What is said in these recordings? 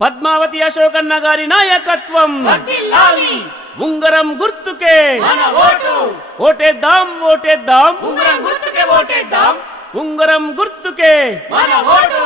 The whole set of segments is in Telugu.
పద్మావతి అశోకన్న గారి నాయకత్వం వర్ధిల్లాలి. ఉంగరం గుర్తుకే మన ఓటు. ఓటేద్దాం ఓటేద్దాం ఉంగరం గుర్తుకే ఓటేద్దాం. ఉంగరం గుర్తుకే మన ఓటు.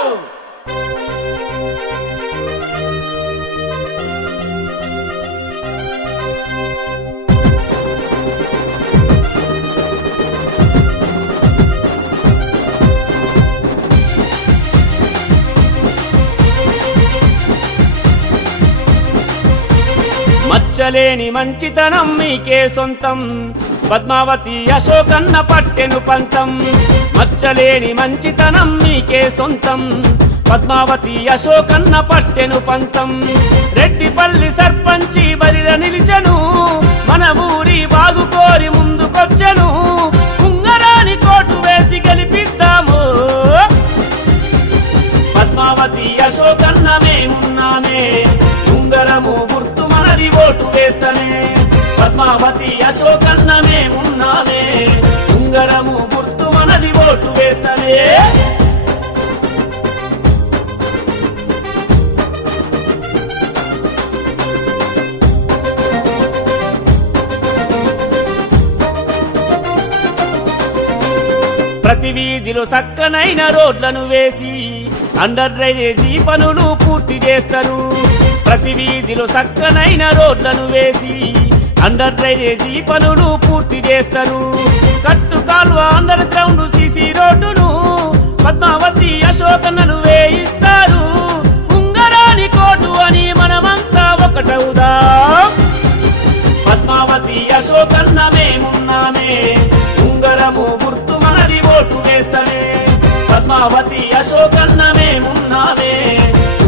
మచ్చలేని మంచితనం మీకే సొంతం పద్మావతి అశోకన్న పట్టెను పంతం మచ్చలేని మంచితనం మీకే సొంతం పద్మావతి అశోకన్న పట్టెను పంతం రెడ్డిపల్లి సర్పంచి బరిల నిలిచెను మన ఊరి బాగు కోరి ముందుకొచ్చెను ఉంగరాని కోటు వేసి గెలిపిద్దాము పద్మావతి అశోకన్న మేమున్నామే ఉంగరము గుర్తు మనది ఓటు వేస్తనే పద్మావతి అశోకన్న మేమున్నామే ఉంగరము గుర్తు మనది ఓటు వేస్తనే ప్రతి వీధిలో సక్కనైన రోడ్లను వేసి అండర్ డ్రైనేజీ పనులు పూర్తి చేస్తారు ప్రతి వీధిలో సక్కనైన రోడ్లను వేసి అండర్ డ్రైనేజీ పనులు పూర్తి చేస్తారు కట్టు కాల్వ అండర్ గ్రౌండ్ సీసీ రోడ్డును పద్మావతి అశోకన్నను వేయిస్తారు ఉంగరాని కోటు అని మనమంతా ఒకటవుదాం పద్మావతి అశోకన్న మేమున్నామే ఉంగరము గుర్తు మనది ఓటు వేస్తనే పద్మావతి అశోకన్న మేమున్నామే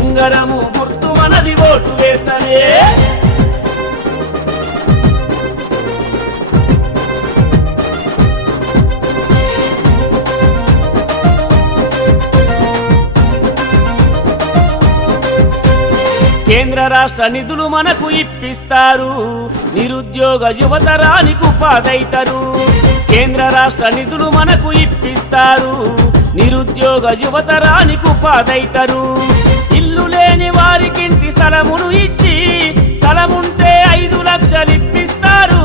ఉంగరము గుర్తు మనది ఓటు వేస్తనే కేంద్ర రాష్ట్ర నిధులు మనకు ఇప్పిస్తారు నిరుద్యోగ యువతరానికి ఉపాధైతారు కేంద్ర రాష్ట్ర నిధులు మనకు ఇప్పిస్తారు నిరుద్యోగ యువతరానికి ఉపాధైతారు ఇల్లు లేని వారికింటి స్థలమును ఇచ్చి స్థలముంటే 5 లక్షలు ఇప్పిస్తారు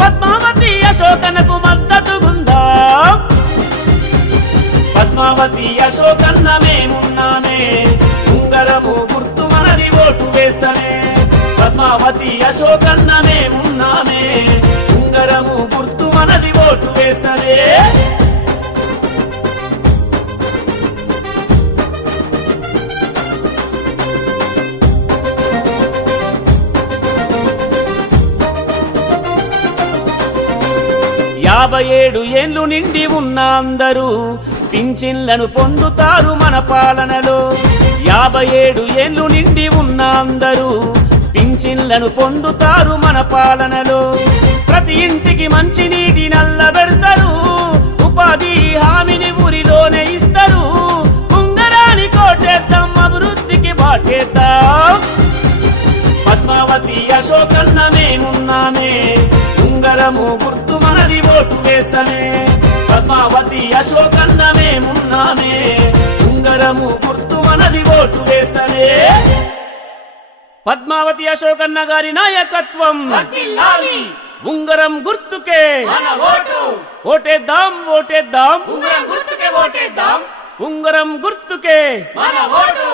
పద్మావతి అశోకన్నకు మద్దతుగుందాం పద్మావతి అశోకన్న మేమున్నామే ఉంగరము గుర్తు మనది ఓటు వేస్తనే పద్మావతి అశోకన్న మేమున్నామే ఉంగరము గుర్తు మనది ఓటు వేస్తనే యాభై 57 ఏళ్ళు నిండి ఉన్న అందరూ పింఛన్లను పొందుతారు మన పాలనలో 57 ఏళ్ళు నిండి ఉన్న అందరూ పింఛన్లను పొందుతారు మన పాలనలో ప్రతి ఇంటికి మంచి నీటి నల్లబెడతారు ఉపాధి హామీని ఊరిలోనే ఇస్తారు ఉంగరాని కోటేద్దాం అభివృద్ధికి బాటేద్దాం పద్మావతి అశోకన్న మేమున్నామే ఉంగరము గుర్తు మనది ఓటు వేస్తనే పద్మావతి అశోకన్న మేమున్నామే ఉంగరము గుర్తు మనది ఓటు వేస్తనే పద్మావతి అశోకన్న గారి నాయకత్వం వర్ధిల్లాలి. ఉంగరం గుర్తుకే మన ఓటు. ఓటేద్దాం ఓటేద్దాం ఉంగరం గుర్తుకే ఓటేద్దాం. ఉంగరం గుర్తుకే మన ఓటు.